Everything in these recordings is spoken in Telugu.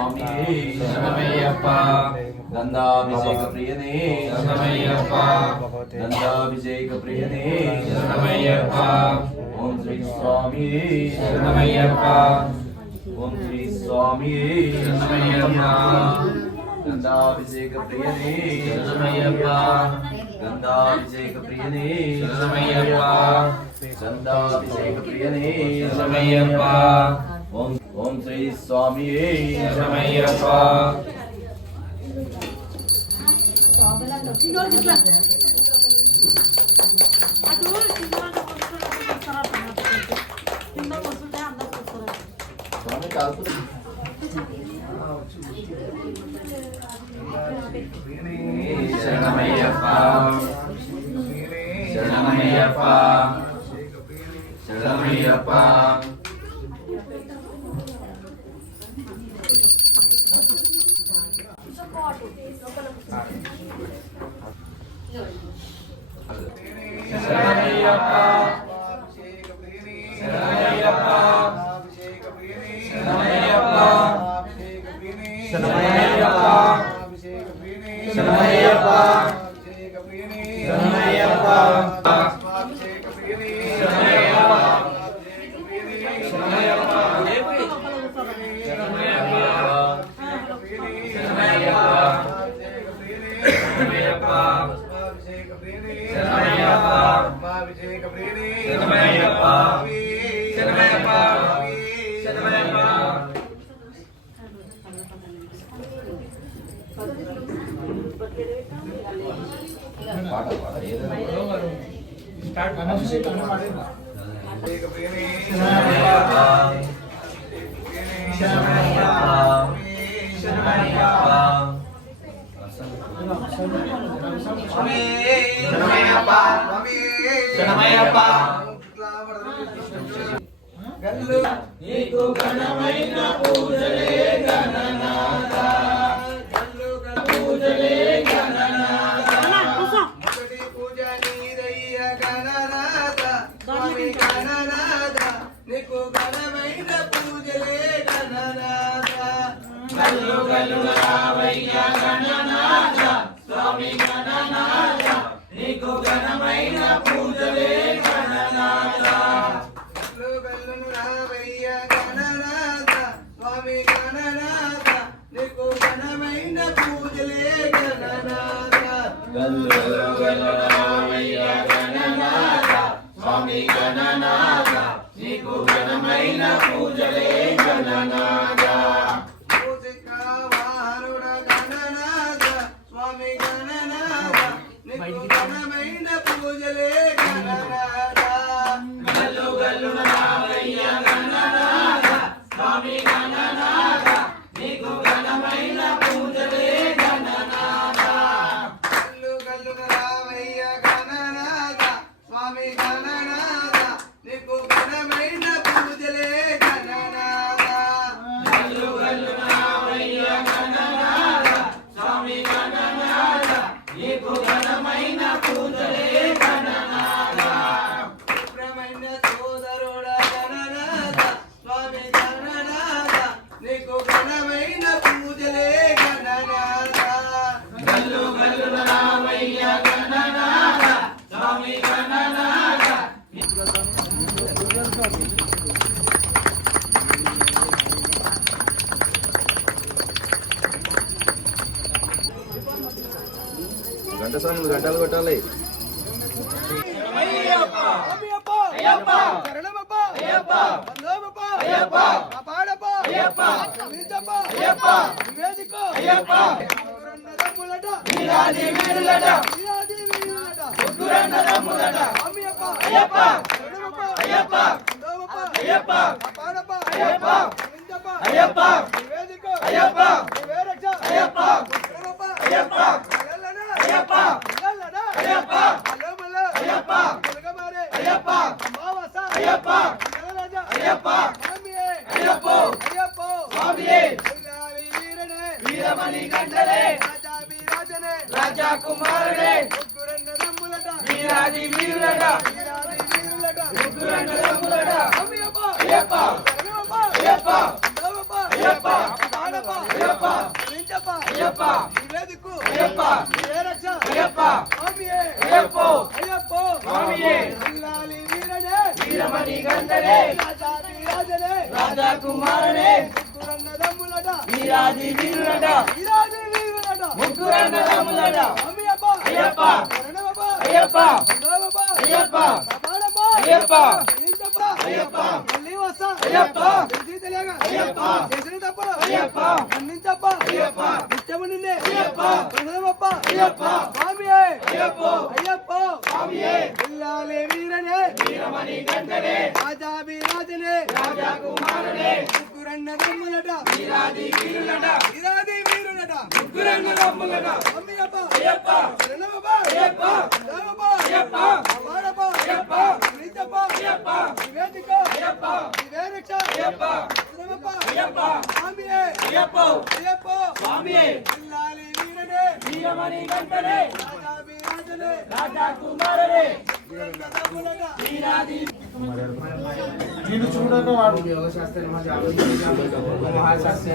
స్వామి శరణమయ్యప్ప గంధాభిషేక ప్రియనే శరణమయ్యప్ప గంధాభిషేక ప్రియనే శరణమయ్యప్ప ఓం శ్రీ స్వామి శరణమయ్యప్ప ఓం శ్రీ స్వామి శరణమయ్యప్ప గంధాభిషేక ప్రియనే శరణమయ్యప్ప గంధాభిషేక ప్రియనే శరణమయ్యప్ప గంధాభిషేక ప్రియనే శరణమయ్యప్ప ఓం ఓం శ్రీ స్వామి శరణమయ్యప్ప స్వామి కాల్పు శరణమయ్యప్ప శరణమయ్యప్ప శరణమయ్యప్ప శరణమయ్యప్ప శరణమయ్యప్ప శరణమయ్యప్ప శరణమయ్యప్ప శరణమయ్యప్ప పాట పాట ఏదైనా నీకు ఘనమైన పూజలే గణనాథ పూజలే గణనాథ మొదటి పూజ నీదయ్య గణనాథ స్వామి గణనాథ నీకు ఘనమైన పూజలే గణనాథ గల్లు గల్లు రావయ్య గణనాథ స్వామి గణనాథ నీకు ఘనమైన పూజలే గణనాథ గల్లు గల్లును రావయ్య గణనాథ స్వామి గణనాథ నీకు ఘనమైన పూజలే గణనాథ గల్లు గల్లు రావయ్య గణనాథ స్వామి గణనాథ నీకు ఘనమైన పూజలే గణనాథ మూసిక వాహనుడ గణనాథ స్వామి గణనాథ నీకు ఘనమైన పూజలే గణనాథ గల్లు గల్లు రావయ్య గణనాథ స్వామి గణనాథ నీకు ఘనమైన పూజలే గణనాథ గల్లు గల్లు రావయ్య గణనాథ స్వామి గణనాథ నీకు ఘనమైన పూజలే గణనాథ గల్లు గల్లు రావయ్య గణనాథ స్వామి గణనాథ నీకు ఘనమైన పూజలే గణనాథ సుబ్రహ్మణ్య సోదరుడ గణనాథ స్వామి గణనాథ నీకు ఘనమైన పూజలే గణనాథ గల్లు గల్లు రావయ్య గణనాథ స్వామి గణనాథ గంట స్వామి గంటలు కొట్టాలి వీరమణి గంటలే రాజా కుమారుడే వీరాది వీరులట అయ్యప్ప అయ్యప్ప అయ్యప్ప అయ్యప్ప అయ్యప్ప నించప్ప అయ్యప్ప నివేదికు అయ్యప్ప నివే రక్ష అయ్యప్ప స్వామియే అయ్యప్ప అయ్యప్ప స్వామియే ఇల్లాలి వీరనే వీరమణి గంటనే రాజాది రాజనే రాజా కుమారనే ముగ్గురన్నదమ్ములట వీరాది వీరులట వీరాది వీరులట ముగ్గురన్నదమ్ములట స్వామియప్ప అయ్యప్ప శరణమప్ప అయ్యప్ప శరణమప్ప అయ్యప్ప కబాడప్ప అయ్యప్ప నించప్ప అయ్యప్ప మళ్ళీ వస్తా అయ్యప్ప తెలిసి తెలియక అయ్యప్ప చేసిన తప్పులు అయ్యప్ప మన్నించప్ప అయ్యప్ప నిత్యము నిన్నే అయ్యప్ప శరణమప్ప అయ్యప్ప స్వామియే అయ్యప్ప అయ్యప్ప స్వామియే ఇల్లాలి వీరనే వీరమణి గంటనే రాజాది రాజనే రాజా కుమారనే ముగ్గురన్నదమ్ములట వీరాది వీరులట వీరాది వీరులట ముగ్గురన్నదమ్ములట స్వామియప్ప అయ్యప్ప శరణమప్ప అయ్యప్ప శరణమప్ప అయ్యప్ప కబాడప్ప అయ్యప్ప నించప్ప అయ్యప్ప నివేదిక అయ్యప్ప నివే రక్ష అయ్యప్ప శరణమప్ప అయ్యప్ప స్వామియే అయ్యప్ప అయ్యప్ప స్వామియే ఇల్లాలి వీరనే వీరమణి గంటనే రాజాది రాజనే రాజా కుమారనే ముగ్గురన్నదమ్ములట వీరాది నేను చూడక వాడు యోగశాస్త్ర మహాశాస్త్ర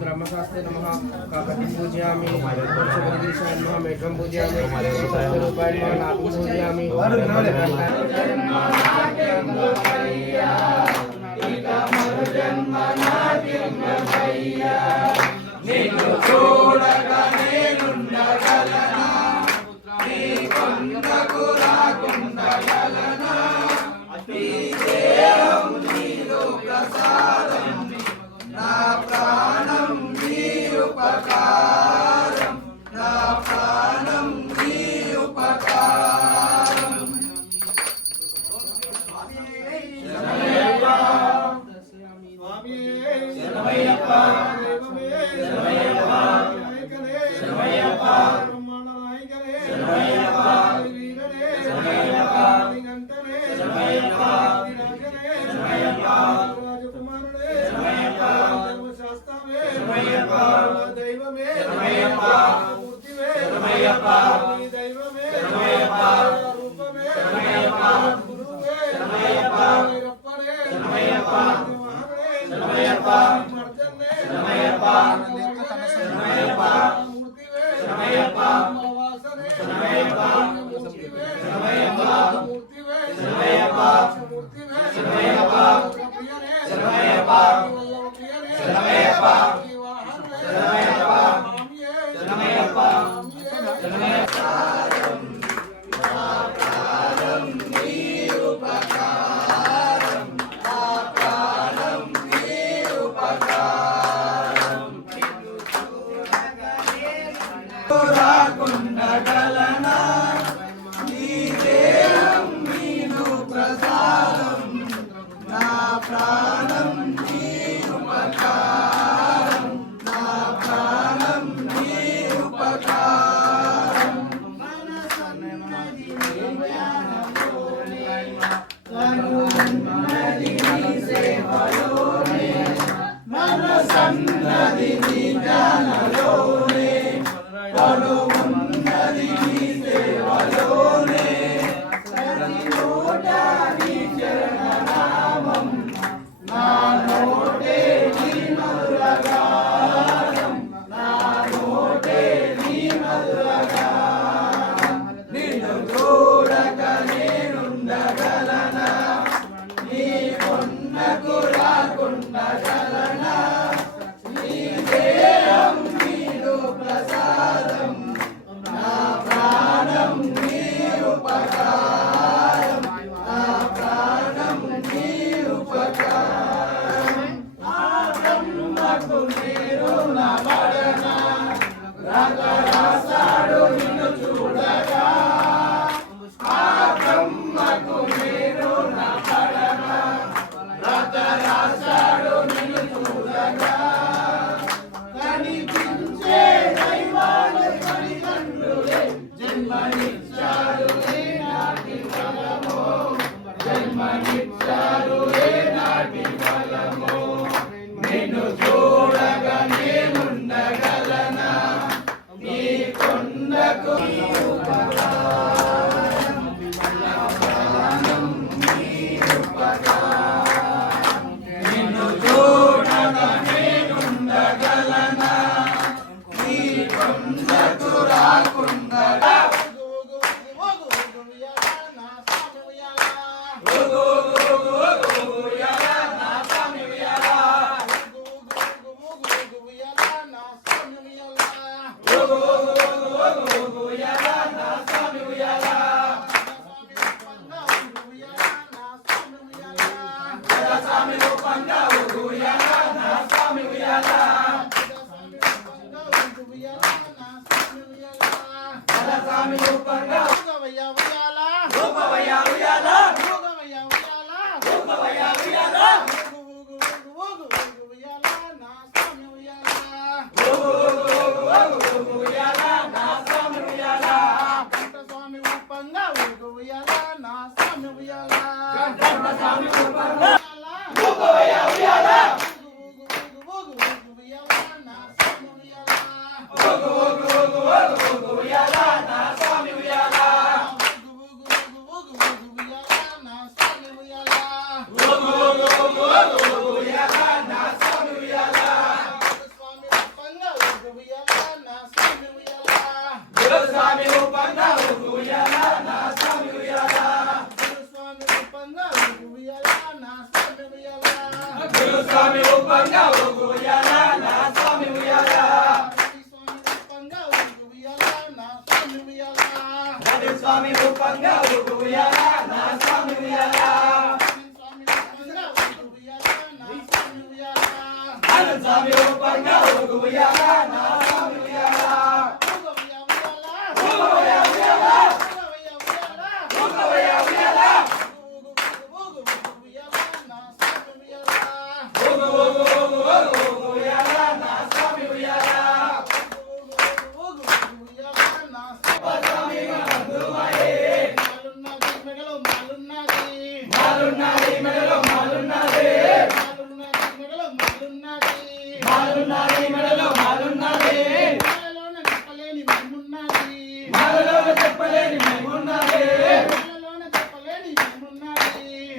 బ్రహ్మశాస్త్ర నమ కాకటి పూజయామి గిరిశాయ నమ మేఘం పూజయామి రూపాయ నమ నాగం పూజయామి నిన్ను చూడగా నేనుండగలనా నీ కొండకు రాకుండగలనా నీ దేహం నీలో ప్రసాదం నా ప్రాణం నీ ఉపకారం నా ప్రాణం నీ ఉపకారం శరణమయ్యప్ప రాకుండగలనా నీ దేహం నీలో ప్రసాదం నా ప్రాణం నీ ఉపకారం నా ప్రాణం నీ ఉపకారం మనసన్నది నీ జ్ఞానలోనే ఉన్నది నీ సేవలోనే ప్రతి నోట నీ చరణనామం నా నోటే నీ మధురగానం నా నోటే నీ మధురగానం నిన్ను చూడక నేనుండగలనా నీ కొండకు రాకుండగలనా నీ దేహం నీలో ప్రసాదం నా ప్రాణం నీ ఉపకారం నా ప్రాణం నీ ఉపకారం ఆ బ్రహ్మకు నీరు నమడనా రాసాడు నిన్ను చూడగా ఆ బ్రహ్మకు నీరు నమడనా రాసాడు నిన్ను చూడగా కనిపించే దైవాలు తల్లిదండ్రులే జన్మనిచ్చారు నాటి ఫలమో జన్మనిచ్చారు నాటి ఫలమో నిన్ను చూడగా నేనుండగలనా నీ కొండకు ఉపకారం ఊగవయ్యా ఉయ్యాల ఊగవయ్యా ఉయ్యాల ఊగవయ్యా ఉయ్యాల ఊగు ఊగు ఊగు ఊగు ఊగు ఉయ్యాల నా స్వామి ఉయ్యాల ఊగు ఉయ్యాల నా స్వామి ఉయ్యాల గంట స్వామి ఊపంగా ఊగు ఉయ్యాల నా స్వామి ఉయ్యాల గంట స్వామి ఊపంగా ఉయ్యాల ఊగవయ్యా ఉయ్యాల ఊగు ఊగు ఊగు ఊగు ఉయ్యాల నా స్వామి ఉయ్యాల ఊగు ఉయ్యాల నా స్వామి ఉయ్యాల ఊగు ఊగు ఊగు ఊగు ఉయ్యాల నా స్వామి ఉయ్యాల ఉయ్యాల నా స్వామి ఉయ్యాల స్వామి ఊపంగా ఊగు ఉయ్యాల నా స్వామి ఉయ్యాల స్వామి ఊపంగా ఉయ్యాల నా స్వామి ఉయ్యాల స్వామి ఊపంగా ఊగు ఉయ్యాల నా స్వామి ఉయ్యాల స్వామి ఊపంగా ఉయ్యాల నా స్వామి ఉయ్యాల స్వామి ఊపంగా ఉయ్యాల నా స్వామి ఉయ్యాల స్వామి ఊపంగా ఉయ్యాల నా స్వామి ఉయ్యాల ఊగవయ్యా ఉయ్యాల ఊగవయ్యా ఉయ్యాల ఉయ్యాల నా స్వామి ఉయ్యాల మాలున్నది మెడలో మాలున్నది మాలున్నది మెడలో మాలున్నది మాలలోన చెప్పలేని మేమున్నది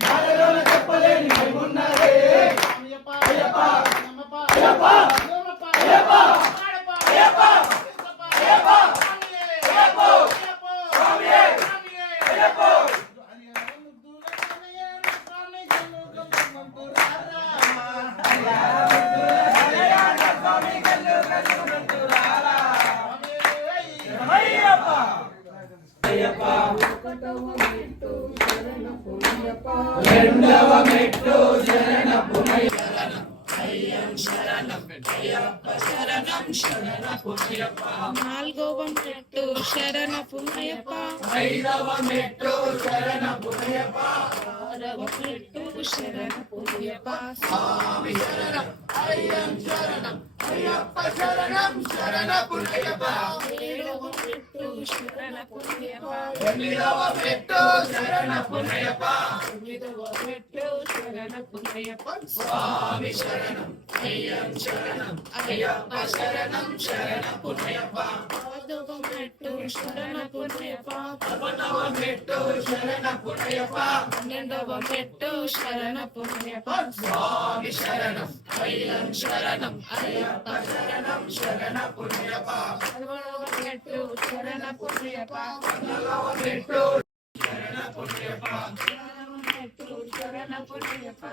మాలలోన చెప్పలేని మేమున్నది అయ్యప్ప అయ్యప్ప అయ్యప్ప అయ్యప్ప అయ్యప్ప స్వామియే అయ్యప్ప రెండవ మెట్టు శరణపు నాలుగవ మెట్టు శరణపు అయ్యప్ప ఐదవ మెట్టు శరణపు ఆరవ మెట్టు శరణపు అయ్యప్ప స్వామి శరణం అయ్యం శరణం అయ్యప్ప శరణం శరణపు ఏడవ మెట్టు శరణపు అయ్యప్ప ఎనిమిదవ మెట్టు శరణపు తొమ్మిదవ మెట్టు శరణపు అయ్యప్ప స్వామి శరణం అయ్యం శరణం అయ్యప్ప శరణం శరణపు పదవ మెట్టు శరణపు అయ్యప్ప పదవ మెట్టు శరణపు పన్నెండవ మెట్టు శరణపు అయ్యప్ప స్వామి శరణం అయ్యం శరణం అయ్యప్ప శరణం శరణపు పదమూడవ మెట్టు శరణపు అయ్యప్ప పదవ మెట్టు మెట్టు శరణపు అయ్యప్ప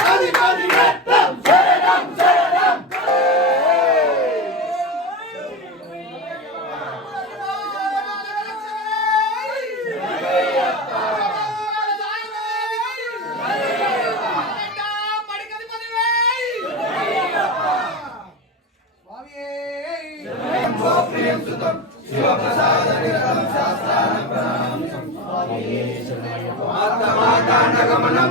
పది పది రత్నం శరణం శరణం గమనం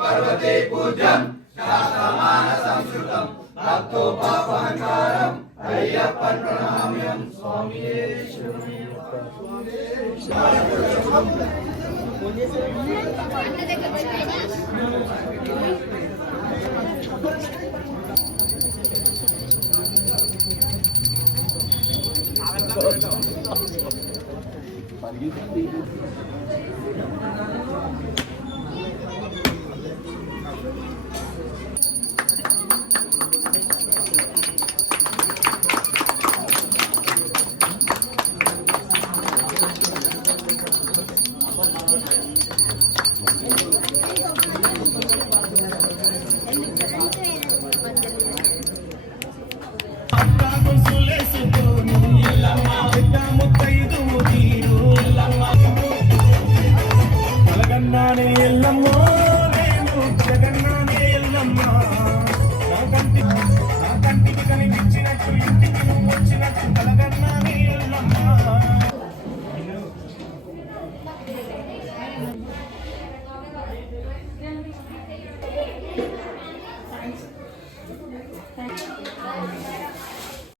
పర్వతే పూజ్యం శాస్త్రమాన సంస్కృతం భక్తో పాపహంకారం అయ్యప్పన్ ప్రణామ్యం స్వామి పరిగెత్తి